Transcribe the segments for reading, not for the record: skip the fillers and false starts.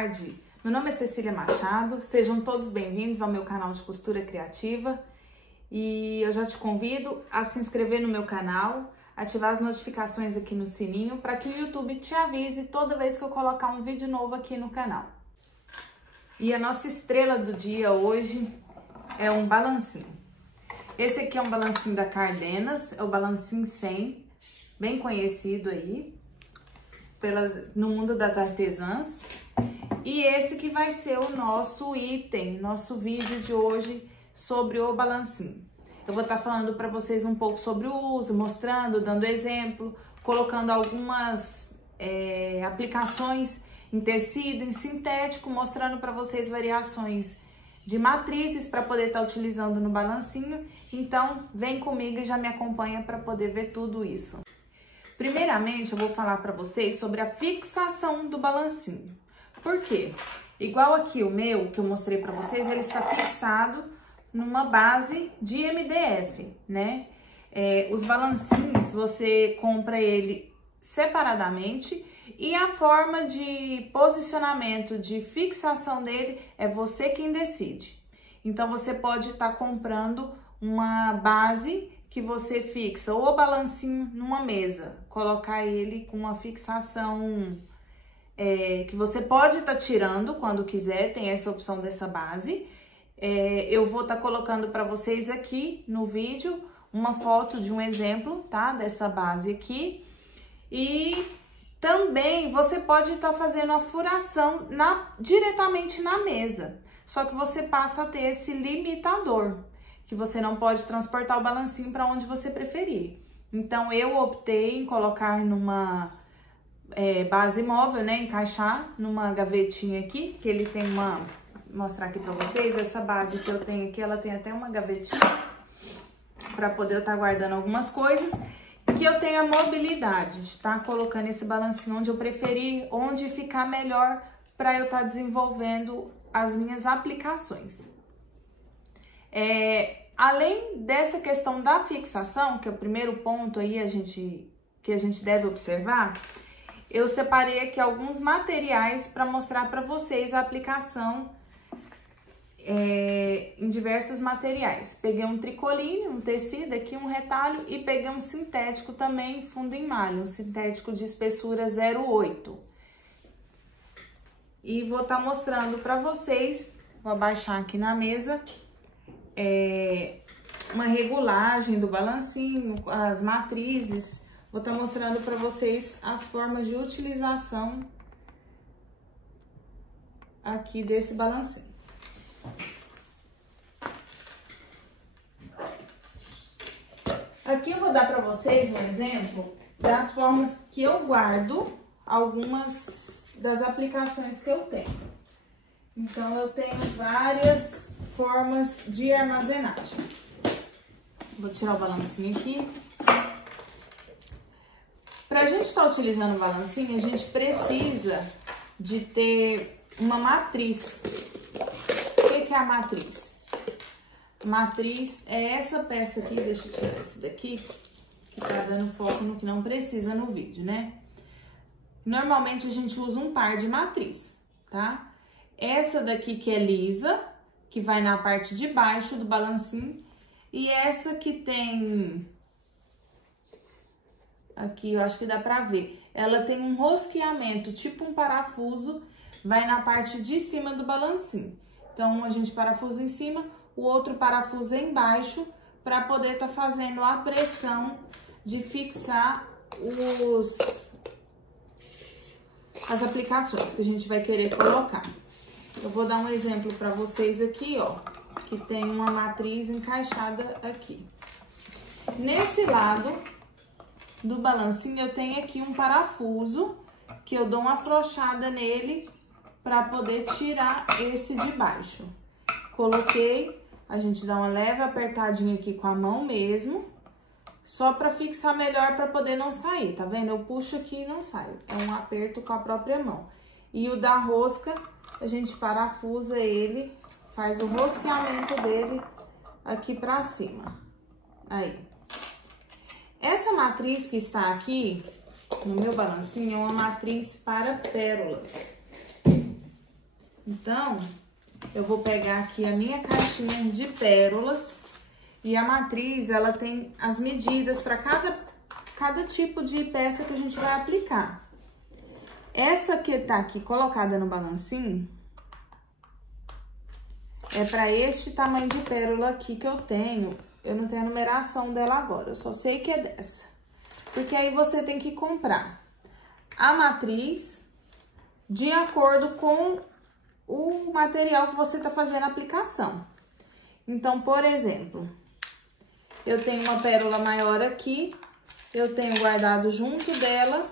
tarde, meu nome é Cecília Machado, sejam todos bem-vindos ao meu canal de costura criativa e eu já te convido a se inscrever no meu canal, ativar as notificações aqui no sininho para que o YouTube te avise toda vez que eu colocar um vídeo novo aqui no canal. E a nossa estrela do dia hoje é um balancinho. Esse aqui é um balancinho da Cardenas, é o balancinho 100, bem conhecido aí no mundo das artesãs. E esse que vai ser o nosso item, nosso vídeo de hoje sobre o balancinho. Eu vou estar falando para vocês um pouco sobre o uso, mostrando, dando exemplo, colocando algumas aplicações em tecido, em sintético, mostrando para vocês variações de matrizes para poder estar utilizando no balancinho. Então, vem comigo e já me acompanha para poder ver tudo isso. Primeiramente, eu vou falar para vocês sobre a fixação do balancinho. Por quê? Igual aqui o meu, que eu mostrei para vocês, ele está fixado numa base de MDF, né? Os balancinhos, você compra ele separadamente e a forma de posicionamento, de fixação dele, é você quem decide. Então, você pode estar comprando uma base que você fixa ou o balancinho numa mesa, colocar ele com uma fixação que você pode estar tirando quando quiser, tem essa opção dessa base. Eu vou estar colocando para vocês aqui no vídeo uma foto de um exemplo, tá? Dessa base aqui. E também você pode estar fazendo a furação diretamente na mesa, só que você passa a ter esse limitador, que você não pode transportar o balancinho para onde você preferir. Então, eu optei em colocar numa base móvel, né? Encaixar numa gavetinha aqui, que ele tem vou mostrar aqui para vocês, essa base que eu tenho aqui, ela tem até uma gavetinha para poder estar guardando algumas coisas, que eu tenho a mobilidade de estar colocando esse balancinho onde eu preferir, onde ficar melhor para eu estar desenvolvendo as minhas aplicações. Além dessa questão da fixação, que é o primeiro ponto aí que a gente deve observar, eu separei aqui alguns materiais para mostrar para vocês a aplicação em diversos materiais. Peguei um tricoline, um tecido aqui, um retalho, e peguei um sintético também, fundo em malha, um sintético de espessura 0,8. E vou estar mostrando para vocês, vou abaixar aqui na mesa, uma regulagem do balancinho, as matrizes. Vou estar mostrando para vocês as formas de utilização aqui desse balancinho. Aqui eu vou dar para vocês um exemplo das formas que eu guardo algumas das aplicações que eu tenho. Então, eu tenho várias formas de armazenagem. Vou tirar o balancinho aqui. Pra gente estar utilizando o balancinho, a gente precisa de ter uma matriz. O que é a matriz? Matriz é essa peça aqui, deixa eu tirar esse daqui, que tá dando foco no que não precisa no vídeo, né? Normalmente a gente usa um par de matriz, tá? Essa daqui que é lisa, que vai na parte de baixo do balancinho, e essa que tem... Aqui, eu acho que dá pra ver. Ela tem um rosqueamento, tipo um parafuso, vai na parte de cima do balancinho. Então, a gente parafusa em cima, o outro parafusa embaixo, para poder estar fazendo a pressão de fixar as aplicações que a gente vai querer colocar. Eu vou dar um exemplo para vocês aqui, ó, que tem uma matriz encaixada aqui. Nesse lado do balancinho, eu tenho aqui um parafuso que eu dou uma afrouxada nele para poder tirar esse de baixo. Coloquei, a gente dá uma leve apertadinha aqui com a mão mesmo, só para fixar melhor, para poder não sair, tá vendo? Eu puxo aqui e não sai, é um aperto com a própria mão. E o da rosca, a gente parafusa ele, faz o rosqueamento dele aqui pra cima. Aí. Essa matriz que está aqui no meu balancinho é uma matriz para pérolas. Então, eu vou pegar aqui a minha caixinha de pérolas e a matriz, ela tem as medidas para cada tipo de peça que a gente vai aplicar. Essa que tá aqui colocada no balancinho é para este tamanho de pérola aqui que eu tenho. Eu não tenho a numeração dela agora, eu só sei que é dessa. Porque aí você tem que comprar a matriz de acordo com o material que você tá fazendo a aplicação. Então, por exemplo, eu tenho uma pérola maior aqui, eu tenho guardado junto dela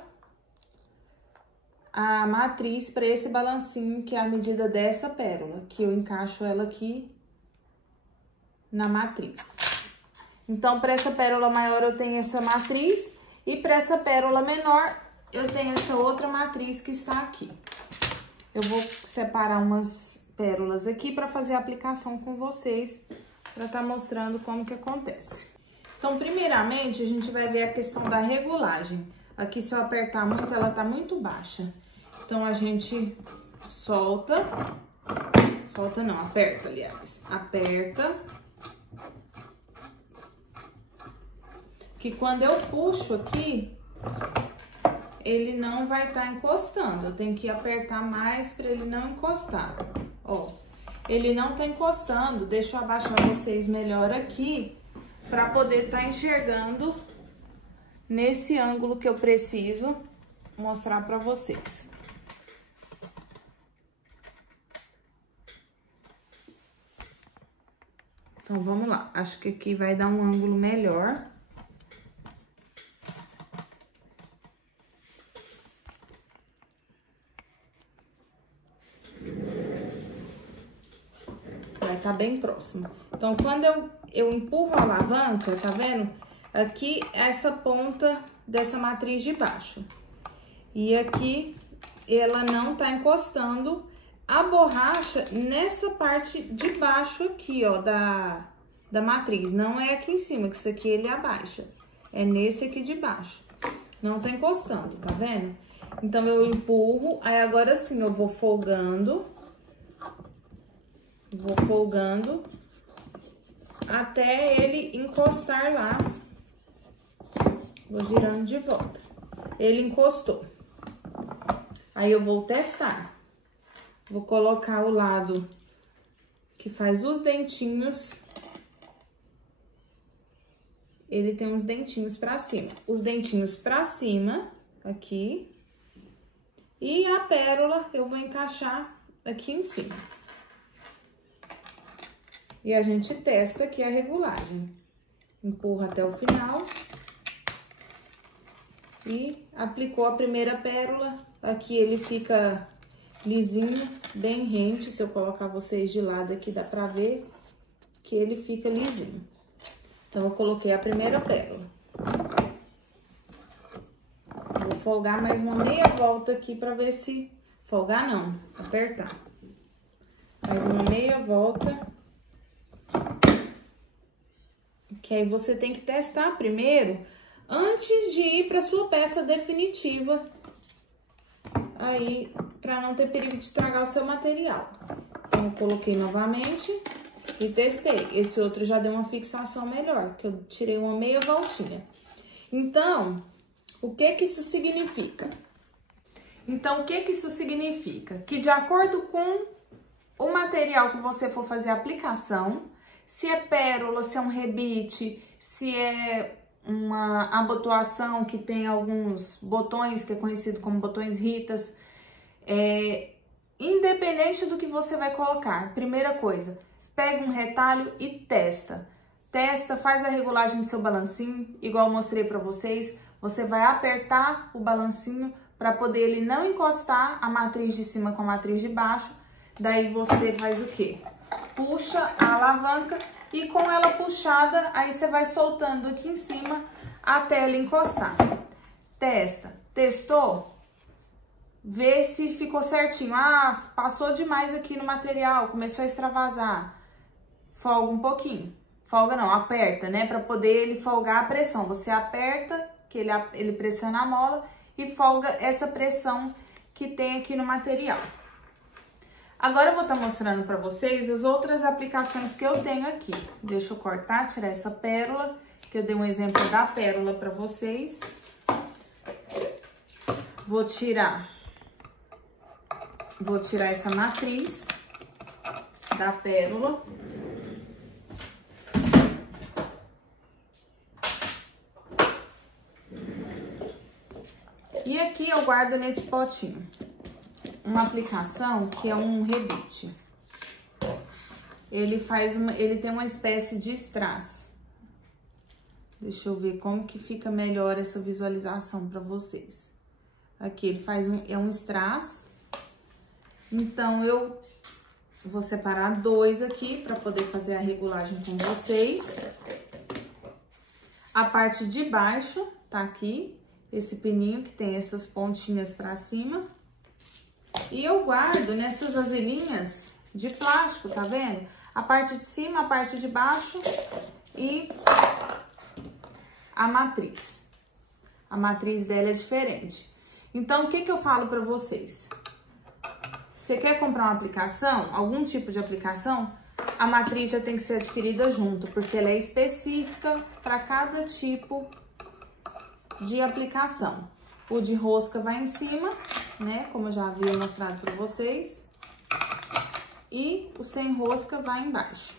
a matriz para esse balancinho, que é a medida dessa pérola, que eu encaixo ela aqui na matriz. Então, para essa pérola maior eu tenho essa matriz e para essa pérola menor eu tenho essa outra matriz que está aqui. Eu vou separar umas pérolas aqui para fazer a aplicação com vocês, para estar mostrando como que acontece. Então, primeiramente, a gente vai ver a questão da regulagem. Aqui, se eu apertar muito, ela tá muito baixa. Então, a gente solta não, aperta, aliás. Aperta. Que quando eu puxo aqui, ele não vai estar encostando. Eu tenho que apertar mais para ele não encostar. Ó, ele não tá encostando. Deixa eu abaixar vocês melhor aqui, para poder estar enxergando nesse ângulo que eu preciso mostrar para vocês. Então, vamos lá. Acho que aqui vai dar um ângulo melhor. Vai estar bem próximo. Então, quando eu empurro a alavanca, tá vendo? Aqui, essa ponta dessa matriz de baixo. E aqui, ela não tá encostando a borracha nessa parte de baixo aqui, ó, da matriz. Não é aqui em cima, que isso aqui ele abaixa. É nesse aqui de baixo. Não tá encostando, tá vendo? Então, eu empurro, aí agora sim eu vou folgando. Vou folgando até ele encostar lá. Vou girando de volta. Ele encostou. Aí eu vou testar. Vou colocar o lado que faz os dentinhos. Ele tem uns dentinhos pra cima. Os dentinhos pra cima, aqui. E a pérola eu vou encaixar aqui em cima. E a gente testa aqui a regulagem. Empurra até o final. E aplicou a primeira pérola. Aqui ele fica lisinho, bem rente. Se eu colocar vocês de lado aqui, dá pra ver que ele fica lisinho. Então, eu coloquei a primeira pérola. Vou folgar mais uma meia volta aqui pra ver se... Folgar não, apertar. Mais uma meia volta. Que aí você tem que testar primeiro, antes de ir para sua peça definitiva, aí, para não ter perigo de estragar o seu material. Então, eu coloquei novamente e testei. Esse outro já deu uma fixação melhor, que eu tirei uma meia voltinha. Então, o que que isso significa? Que de acordo com o material que você for fazer a aplicação, se é pérola, se é um rebite, se é uma abotoação que tem alguns botões, que é conhecido como botões ritas, independente do que você vai colocar, primeira coisa, pega um retalho e testa. Testa, faz a regulagem do seu balancinho, igual eu mostrei pra vocês. Você vai apertar o balancinho para poder ele não encostar a matriz de cima com a matriz de baixo. Daí você faz o quê? Puxa a alavanca e com ela puxada, aí você vai soltando aqui em cima até ele encostar. Testa. Testou? Vê se ficou certinho. Ah, passou demais aqui no material, começou a extravasar. Folga um pouquinho. Folga não, aperta, né? Pra poder ele folgar a pressão. Você aperta, que ele pressiona a mola e folga essa pressão que tem aqui no material. Agora eu vou estar mostrando pra vocês as outras aplicações que eu tenho aqui. Deixa eu cortar, tirar essa pérola, que eu dei um exemplo da pérola pra vocês. Vou tirar essa matriz da pérola. E aqui eu guardo nesse potinho uma aplicação que é um rebite. Ele tem uma espécie de strass. Deixa eu ver como que fica melhor essa visualização para vocês. Aqui ele é um strass. Então eu vou separar 2 aqui para poder fazer a regulagem com vocês. A parte de baixo tá aqui. Esse pininho que tem essas pontinhas pra cima. E eu guardo nessas vasilhinhas de plástico, tá vendo? A parte de cima, a parte de baixo e a matriz. A matriz dela é diferente. Então, o que que eu falo pra vocês? Você quer comprar uma aplicação, algum tipo de aplicação, a matriz já tem que ser adquirida junto, porque ela é específica para cada tipo de aplicação. O de rosca vai em cima, né? Como eu já havia mostrado para vocês. E o sem rosca vai embaixo.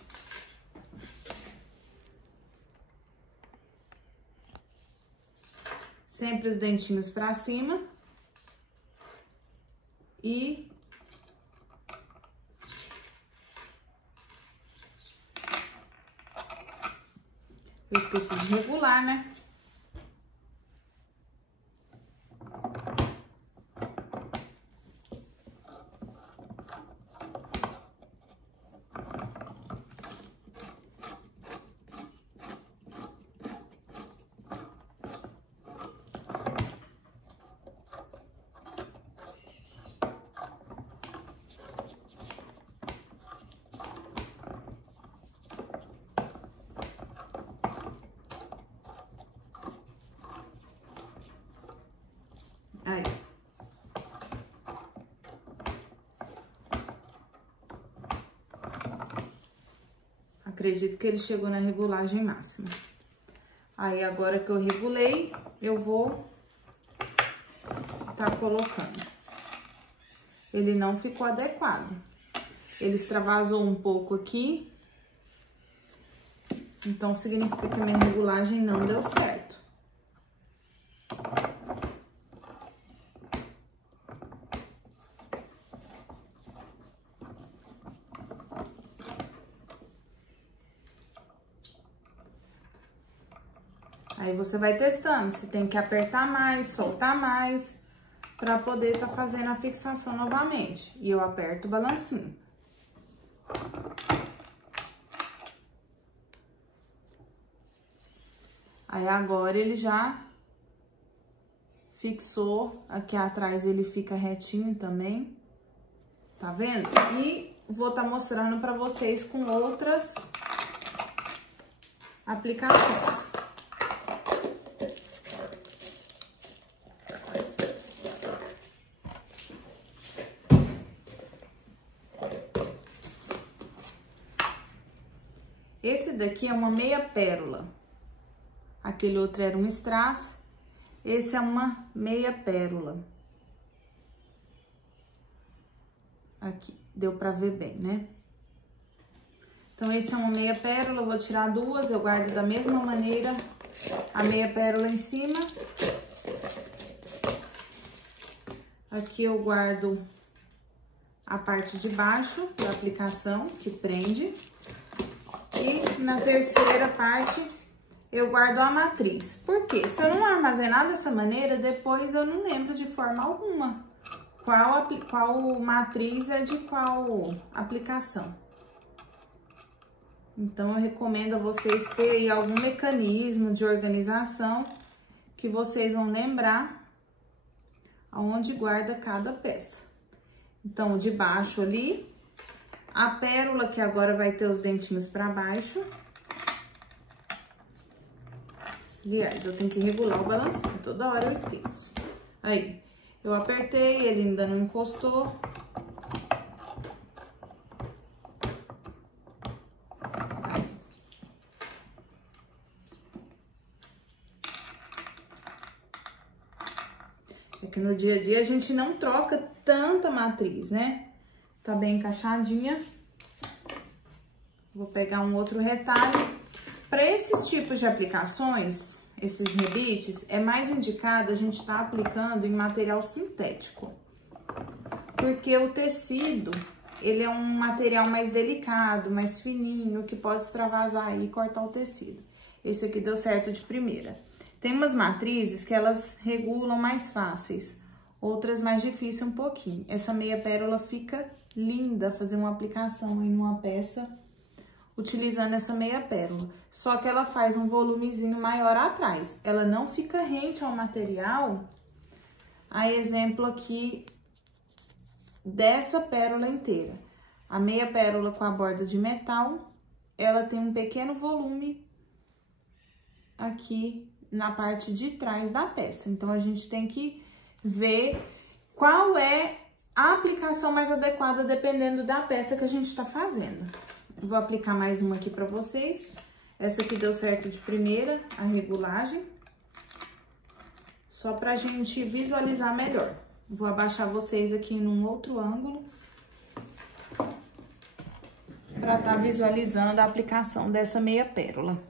Sempre os dentinhos para cima. E eu esqueci de regular, né? Aí. Acredito que ele chegou na regulagem máxima. Aí, agora que eu regulei, eu vou tá colocando. Ele não ficou adequado. Ele extravasou um pouco aqui. Então, significa que a minha regulagem não deu certo. Aí você vai testando, se tem que apertar mais, soltar mais, pra poder tá fazendo a fixação novamente. E eu aperto o balancinho. Aí agora ele já fixou, aqui atrás ele fica retinho também, tá vendo? E vou tá mostrando pra vocês com outras aplicações. Esse daqui é uma meia pérola. Aquele outro era um strass. Esse é uma meia pérola. Aqui, deu pra ver bem, né? Então, esse é uma meia pérola, eu vou tirar 2, eu guardo da mesma maneira a meia pérola em cima. Aqui eu guardo a parte de baixo da aplicação, que prende. E na terceira parte, eu guardo a matriz. Por quê? Se eu não armazenar dessa maneira, depois eu não lembro de forma alguma qual matriz é de qual aplicação. Então, eu recomendo a vocês terem algum mecanismo de organização que vocês vão lembrar aonde guarda cada peça. Então, o de baixo ali, a pérola que agora vai ter os dentinhos para baixo. Aliás, eu tenho que regular o balancinho, toda hora eu esqueço. Aí, eu apertei, ele ainda não encostou. que no dia a dia a gente não troca tanta matriz, né? Tá bem encaixadinha. Vou pegar um outro retalho. Para esses tipos de aplicações, esses rebites, é mais indicado a gente tá aplicando em material sintético. Porque o tecido, ele é um material mais delicado, mais fininho, que pode extravasar e cortar o tecido. Esse aqui deu certo de primeira. Tem umas matrizes que elas regulam mais fáceis, outras mais difíceis um pouquinho. Essa meia pérola fica linda fazer uma aplicação em uma peça utilizando essa meia pérola. Só que ela faz um volumezinho maior atrás. Ela não fica rente ao material. A exemplo aqui dessa pérola inteira. A meia pérola com a borda de metal, ela tem um pequeno volume aqui na parte de trás da peça. Então, a gente tem que ver qual é a aplicação mais adequada dependendo da peça que a gente tá fazendo. Vou aplicar mais uma aqui pra vocês. Essa aqui deu certo de primeira, a regulagem. Só pra gente visualizar melhor. Vou abaixar vocês aqui num outro ângulo. Pra tá visualizando a aplicação dessa meia pérola.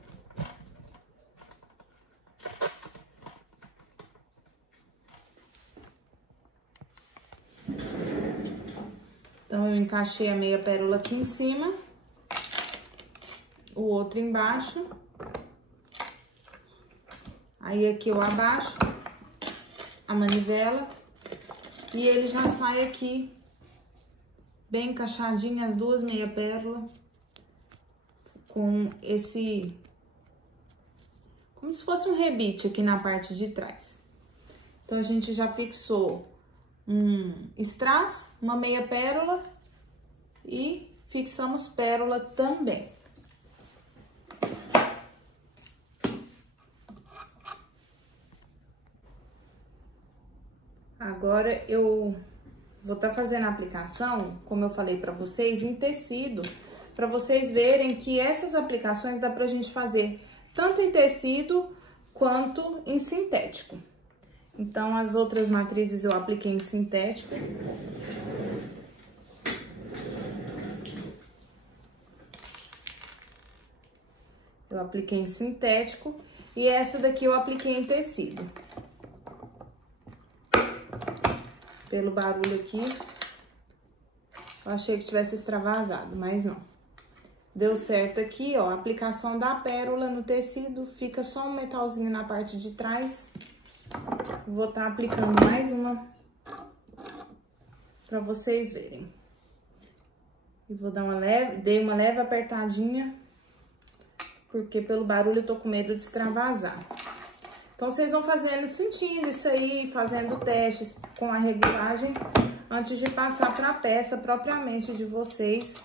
Então, eu encaixei a meia pérola aqui em cima. O outro embaixo. Aí, aqui eu abaixo a manivela e ele já sai aqui bem encaixadinho as duas meia pérola com esse, como se fosse um rebite aqui na parte de trás. Então, a gente já fixou um strass, uma meia pérola e fixamos pérola também. Agora, eu vou estar fazendo a aplicação, como eu falei pra vocês, em tecido, pra vocês verem que essas aplicações dá pra gente fazer tanto em tecido quanto em sintético. Então, as outras matrizes eu apliquei em sintético. Eu apliquei em sintético e essa daqui eu apliquei em tecido. Pelo barulho aqui, eu achei que tivesse extravasado, mas não. Deu certo aqui, ó, a aplicação da pérola no tecido, fica só um metalzinho na parte de trás. Vou estar aplicando mais uma pra vocês verem. E vou dar dei uma leve apertadinha, porque pelo barulho eu tô com medo de extravasar. Então, vocês vão fazendo, sentindo isso aí, fazendo testes com a regulagem, antes de passar para a peça propriamente de vocês.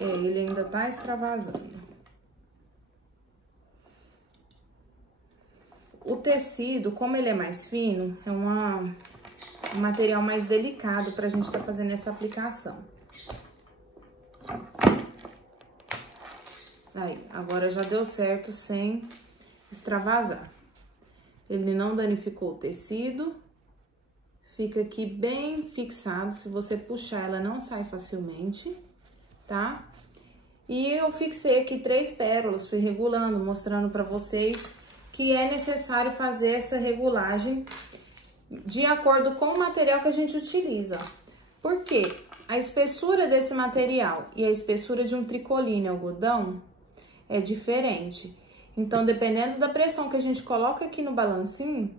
Ele ainda tá extravasando. O tecido, como ele é mais fino, é um material mais delicado pra gente tá fazendo essa aplicação. Aí, agora já deu certo sem extravasar. Ele não danificou o tecido. Fica aqui bem fixado. Se você puxar, ela não sai facilmente, tá? E eu fixei aqui 3 pérolas, fui regulando, mostrando pra vocês que é necessário fazer essa regulagem de acordo com o material que a gente utiliza. Por quê? A espessura desse material e a espessura de um tricoline algodão é diferente. Então, dependendo da pressão que a gente coloca aqui no balancinho,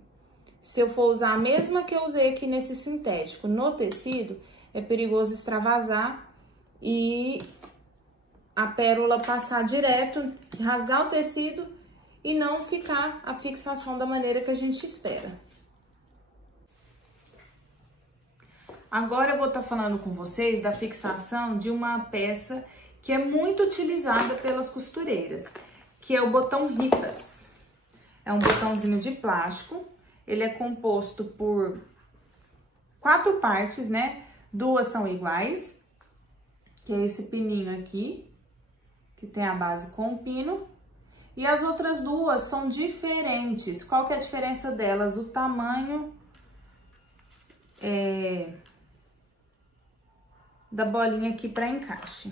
se eu for usar a mesma que eu usei aqui nesse sintético no tecido, é perigoso extravasar e a pérola passar direto, rasgar o tecido e não ficar a fixação da maneira que a gente espera. Agora eu vou estar falando com vocês da fixação de uma peça que é muito utilizada pelas costureiras, que é o botão Ritas. É um botãozinho de plástico, ele é composto por 4 partes, né? 2 são iguais, que é esse pininho aqui, que tem a base com o pino, E as outras duas são diferentes. Qual que é a diferença delas? O tamanho da bolinha aqui para encaixe.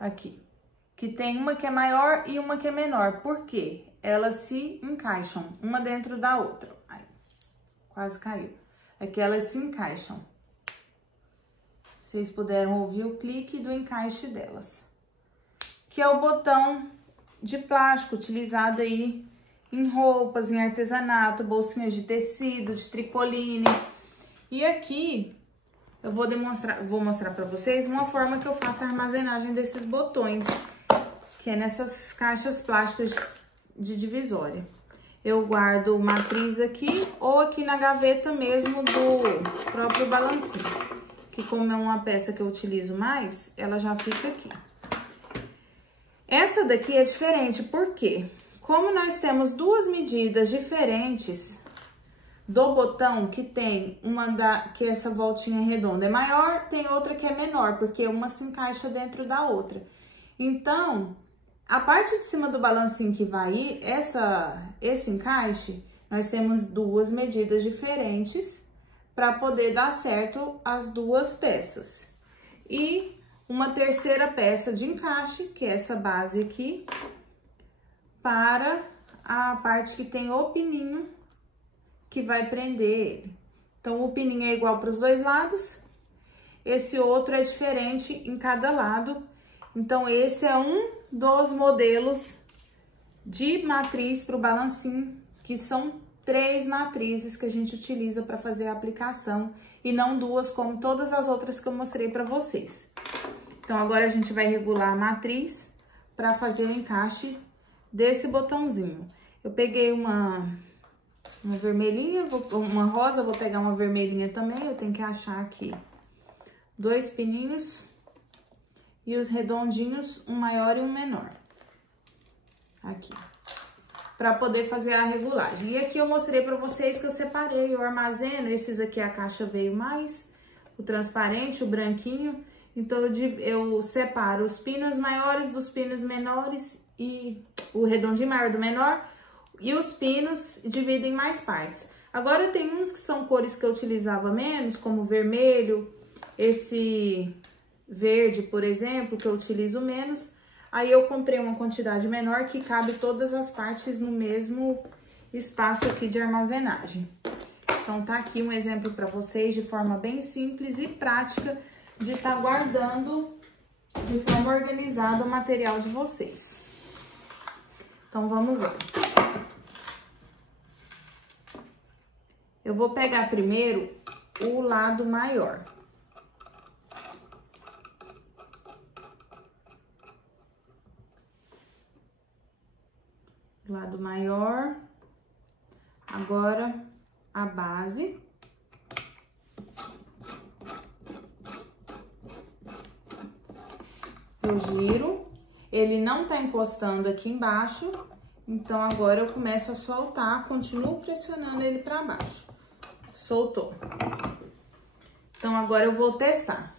Aqui. Que tem uma que é maior e uma que é menor. Por quê? Elas se encaixam uma dentro da outra. Ai, quase caiu. Aqui elas se encaixam. Vocês puderam ouvir o clique do encaixe delas. Que é o botão de plástico utilizado aí em roupas, em artesanato, bolsinhas de tecido, de tricoline. E aqui eu vou mostrar para vocês uma forma que eu faço a armazenagem desses botões, que é nessas caixas plásticas de divisória. Eu guardo matriz aqui ou aqui na gaveta mesmo do próprio balancinho, que como é uma peça que eu utilizo mais, ela já fica aqui. Essa daqui é diferente, por quê? Como nós temos duas medidas diferentes do botão, que tem que essa voltinha redonda é maior, tem outra que é menor, porque uma se encaixa dentro da outra. Então, a parte de cima do balancinho que vai ir, esse encaixe, nós temos duas medidas diferentes para poder dar certo as duas peças. E uma terceira peça de encaixe, que é essa base aqui, para a parte que tem o pininho que vai prender ele. Então, o pininho é igual para os dois lados, esse outro é diferente em cada lado. Então, esse é um dos modelos de matriz para o balancinho, que são 3 matrizes que a gente utiliza para fazer a aplicação e não 2 como todas as outras que eu mostrei para vocês. Então, agora a gente vai regular a matriz para fazer o encaixe desse botãozinho. Eu peguei uma vermelhinha, uma rosa, vou pegar uma vermelhinha também. Eu tenho que achar aqui 2 pininhos e os redondinhos, um maior e um menor. Aqui. Para poder fazer a regulagem. E aqui eu mostrei para vocês que eu separei, eu armazeno, esses aqui a caixa veio mais, o transparente, o branquinho. Então, eu separo os pinos maiores dos pinos menores e o redondinho maior do menor. E os pinos divido em mais partes. Agora, tem uns que são cores que eu utilizava menos, como vermelho, esse verde, por exemplo, que eu utilizo menos. Aí, eu comprei uma quantidade menor que cabe todas as partes no mesmo espaço aqui de armazenagem. Então, tá aqui um exemplo para vocês de forma bem simples e prática de estar guardando de forma organizada o material de vocês. Então, vamos lá. Eu vou pegar primeiro o lado maior. Lado maior. Agora, a base. Eu giro, ele não tá encostando aqui embaixo, então agora eu começo a soltar, continuo pressionando ele pra baixo. Soltou. Então agora eu vou testar.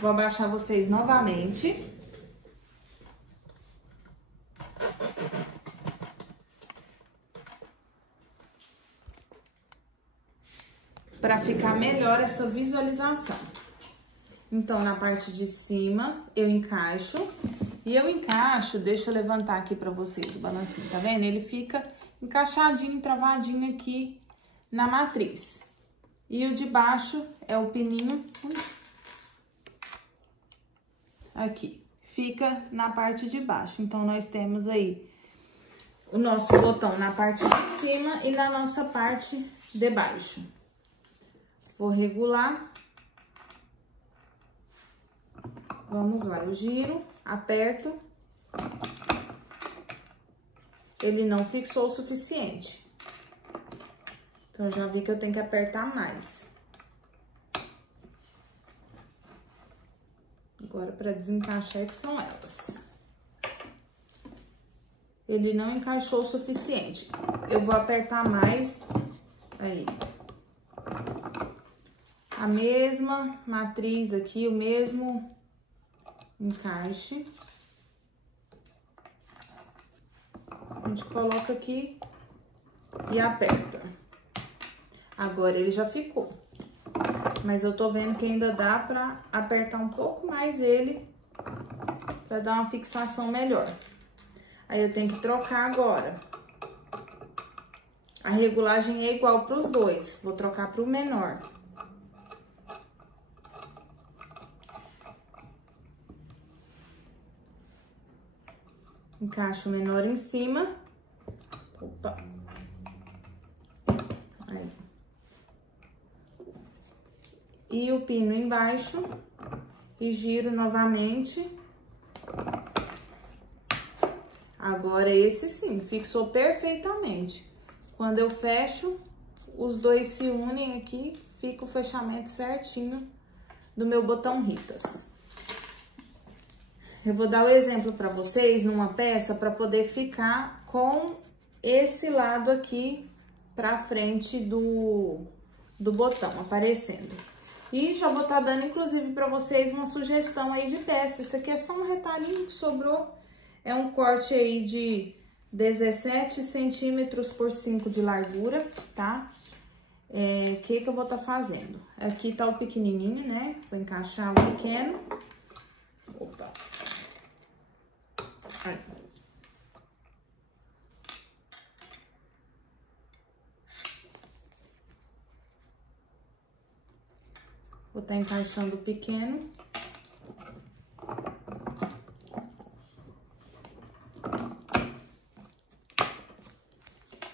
Vou abaixar vocês novamente. Para ficar melhor essa visualização. Então, na parte de cima, eu encaixo. E eu encaixo, deixa eu levantar aqui pra vocês o balancinho, tá vendo? Ele fica encaixadinho, travadinho aqui na matriz. E o de baixo é o pininho aqui. Fica na parte de baixo. Então, nós temos aí o nosso botão na parte de cima e na nossa parte de baixo. Vou regular. Vamos lá, eu giro, aperto. Ele não fixou o suficiente. Então, eu já vi que eu tenho que apertar mais. Agora, para desencaixar, que são elas. Ele não encaixou o suficiente. Eu vou apertar mais. Aí. A mesma matriz aqui, o mesmo encaixe. A gente coloca aqui e aperta. Agora ele já ficou. Mas eu tô vendo que ainda dá pra apertar um pouco mais ele, pra dar uma fixação melhor. Aí eu tenho que trocar agora. A regulagem é igual para os dois. Vou trocar para o menor. Encaixo o menor em cima. Opa. Aí. E o pino embaixo. E giro novamente. Agora esse sim, fixou perfeitamente. Quando eu fecho, os dois se unem aqui, fica o fechamento certinho do meu botão Ritas. Eu vou dar o exemplo para vocês numa peça para poder ficar com esse lado aqui para frente do botão aparecendo. E já vou estar dando inclusive para vocês uma sugestão aí de peça. Isso aqui é só um retalhinho que sobrou. É um corte aí de 17 centímetros por 5 de largura, tá? Que eu vou estar fazendo? Aqui tá o pequenininho, né? Vou encaixar o pequeno. Opa! Aí. Vou estar encaixando o pequeno.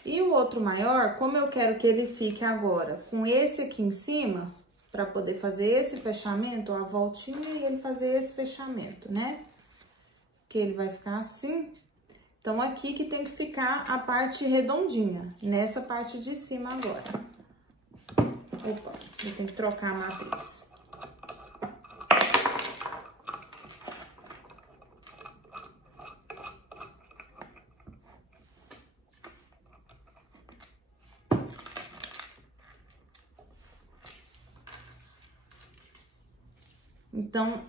E o outro maior, como eu quero que ele fique agora com esse aqui em cima, para poder fazer esse fechamento, ó, a voltinha e ele fazer esse fechamento, né? Que ele vai ficar assim. Então, aqui que tem que ficar a parte redondinha, nessa parte de cima agora. Opa, eu tenho que trocar a matriz. Então,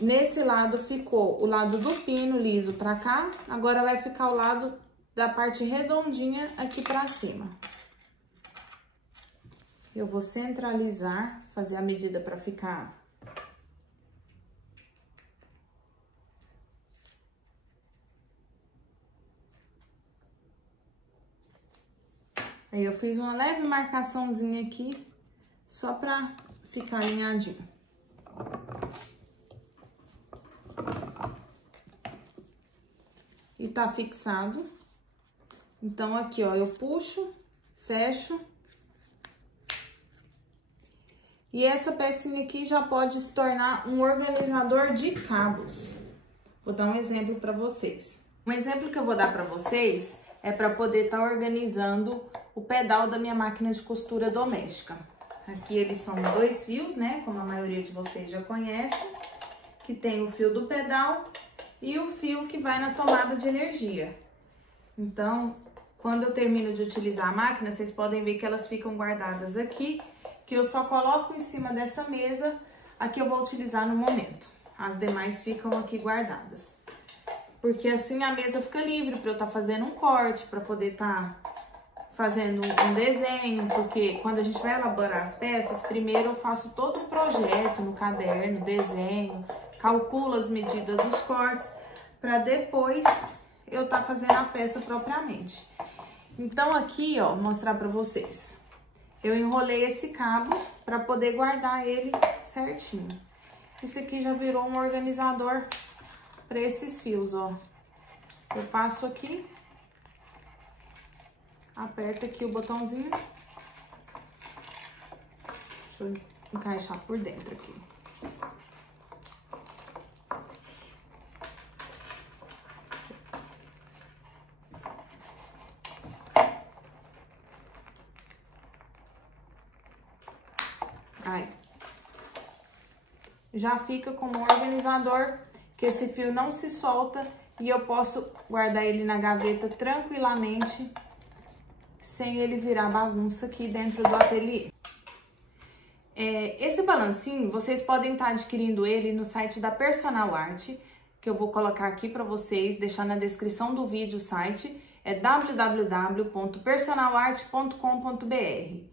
nesse lado ficou o lado do pino liso pra cá, agora vai ficar o lado da parte redondinha aqui pra cima. Eu vou centralizar, fazer a medida pra ficar... Aí, eu fiz uma leve marcaçãozinha aqui, só pra ficar alinhadinho. E tá fixado. Então, aqui, ó, eu puxo, fecho. E essa pecinha aqui já pode se tornar um organizador de cabos. Vou dar um exemplo pra vocês. Um exemplo que eu vou dar pra vocês é pra poder estar organizando o pedal da minha máquina de costura doméstica. Aqui eles são 2 fios, né? Como a maioria de vocês já conhece. Que tem o fio do pedal e o fio que vai na tomada de energia. Então, quando eu termino de utilizar a máquina, vocês podem ver que elas ficam guardadas aqui, que eu só coloco em cima dessa mesa, a que eu vou utilizar no momento. As demais ficam aqui guardadas. Porque assim a mesa fica livre para eu estar fazendo um corte, para poder estar fazendo um desenho, porque quando a gente vai elaborar as peças, primeiro eu faço todo o projeto no caderno, desenho, calculo as medidas dos cortes, para depois eu estar fazendo a peça propriamente. Então aqui, ó, mostrar para vocês. Eu enrolei esse cabo para poder guardar ele certinho. Esse aqui já virou um organizador para esses fios, ó. Eu passo aqui, aperto aqui o botãozinho. Deixa eu encaixar por dentro aqui. Aí. Já fica como um organizador, que esse fio não se solta e eu posso guardar ele na gaveta tranquilamente, sem ele virar bagunça aqui dentro do ateliê. Esse balancinho, vocês podem estar adquirindo ele no site da Personal Art, que eu vou colocar aqui para vocês, deixar na descrição do vídeo o site. é www.personalart.com.br.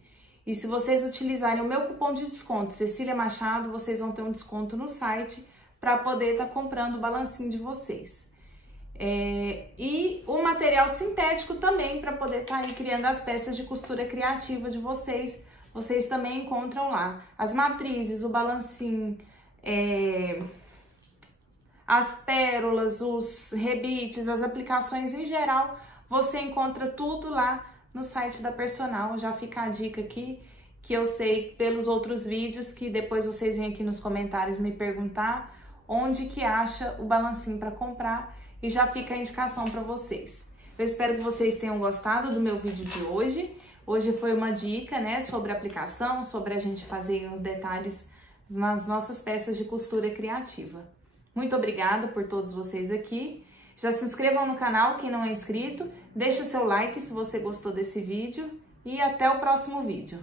E se vocês utilizarem o meu cupom de desconto, Cecília Machado, vocês vão ter um desconto no site para poder estar comprando o balancinho de vocês. E o material sintético também, para poder estar aí criando as peças de costura criativa de vocês. Vocês também encontram lá as matrizes, o balancinho, as pérolas, os rebites, as aplicações em geral. Você encontra tudo lá no site da Personal. Já fica a dica aqui, que eu sei pelos outros vídeos, que depois vocês vêm aqui nos comentários me perguntar onde que acha o balancinho para comprar, e já fica a indicação para vocês. Eu espero que vocês tenham gostado do meu vídeo de hoje. Hoje foi uma dica, né, sobre aplicação, sobre a gente fazer uns detalhes nas nossas peças de costura criativa. Muito obrigada por todos vocês aqui. Já se inscrevam no canal, quem não é inscrito, deixa o seu like se você gostou desse vídeo e até o próximo vídeo.